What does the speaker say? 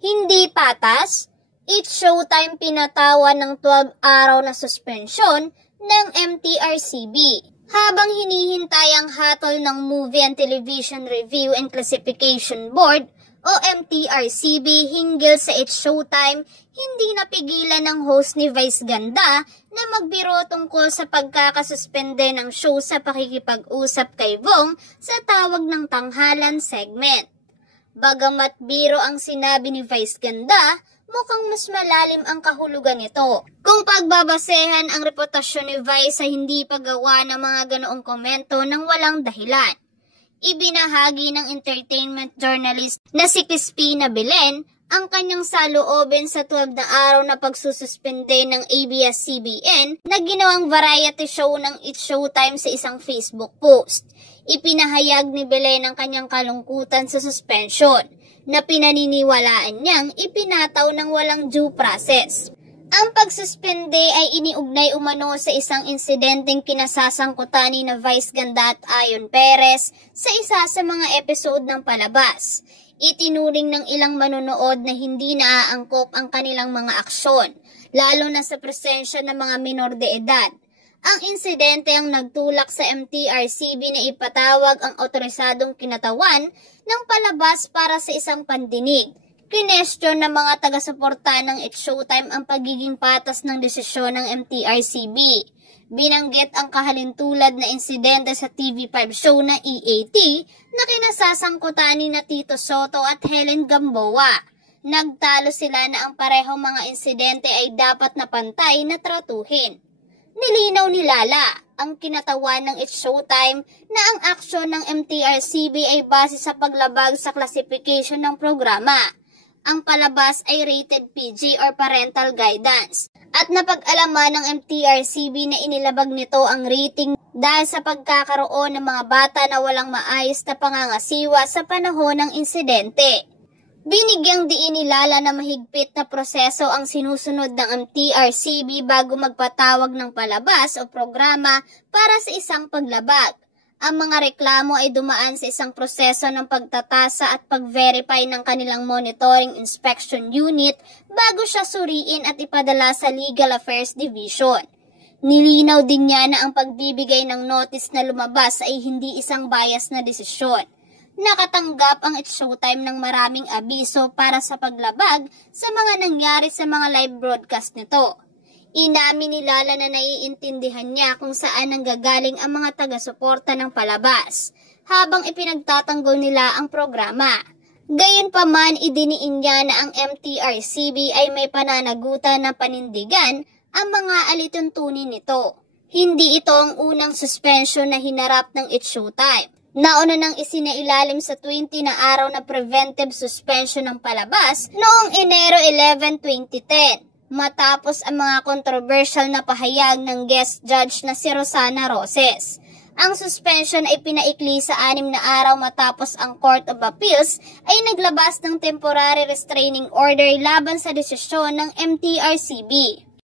Hindi patas, It's Showtime pinatawan ng 12 araw na suspensyon ng MTRCB. Habang hinihintay ang hatol ng Movie and Television Review and Classification Board o MTRCB hinggil sa It's Showtime, hindi napigilan ng host ni Vice Ganda na magbiro tungkol sa pagkakasuspende ng show sa pakikipag-usap kay Vong sa tawag ng tanghalan segment. Bagamat biro ang sinabi ni Vice Ganda, mukhang mas malalim ang kahulugan nito. Kung pagbabasehan ang reputasyon ni Vice sa hindi paggawa ng mga ganoong komento ng walang dahilan. Ibinahagi ng entertainment journalist na si Crispina Belen ang kanyang saloobin sa 12 na araw na pagsususpende ng ABS-CBN na ginawang variety show ng It's Showtime sa isang Facebook post. Ipinahayag ni Belen ang kanyang kalungkutan sa suspension na pinaniniwalaan niyang ipinataw ng walang due process. Ang pagsuspende ay iniugnay umano sa isang insidenteng kinasasangkutan ni na Vice Ganda at Ayon Perez sa isa sa mga episode ng palabas. Itinuring ng ilang manonood na hindi naaangkop ang kanilang mga aksyon, lalo na sa presensya ng mga minor de edad. Ang insidente ang nagtulak sa MTRCB na ipatawag ang otorisadong kinatawan ng palabas para sa isang pandinig. Kinestyon ng mga taga-suporta ng It's Showtime ang pagiging patas ng desisyon ng MTRCB. Binanggit ang kahalintulad na insidente sa TV5 show na EAT na kinasasangkutan ni na Tito Soto at Helen Gamboa. Nagtalo sila na ang parehong mga insidente ay dapat na pantay na tratuhin. Nilinaw ni Lala, ang kinatawan ng It's Showtime, na ang aksyon ng MTRCB ay base sa paglabag sa classification ng programa. Ang palabas ay rated PG or parental guidance. At napag-alaman ng MTRCB na inilabag nito ang rating dahil sa pagkakaroon ng mga bata na walang maayos na pangangasiwa sa panahon ng insidente. Binigyang diin ni Lala na mahigpit na proseso ang sinusunod ng MTRCB bago magpatawag ng palabas o programa para sa isang paglabag. Ang mga reklamo ay dumaan sa isang proseso ng pagtatasa at pag-verify ng kanilang monitoring inspection unit bago siya suriin at ipadala sa Legal Affairs Division. Nilinaw din niya na ang pagbibigay ng notice na lumabas ay hindi isang bias na desisyon. Nakatanggap ang It's Showtime ng maraming abiso para sa paglabag sa mga nangyari sa mga live broadcast nito. Inamin ni Lala na naiintindihan niya kung saan nanggagaling ang mga taga-suporta ng palabas, habang ipinagtatanggol nila ang programa. Gayunpaman, idiniin niya na ang MTRCB ay may pananagutan na panindigan ang mga alituntunin nito. Hindi ito ang unang suspension na hinarap ng It's Showtime. Nauna nang isinailalim sa 20 na araw na preventive suspension ng palabas noong Enero 11, 2010. Matapos ang mga controversial na pahayag ng guest judge na si Rosana Roses. Ang suspension ay pinaikli sa 6 na araw matapos ang Court of Appeals ay naglabas ng temporary restraining order laban sa desisyon ng MTRCB.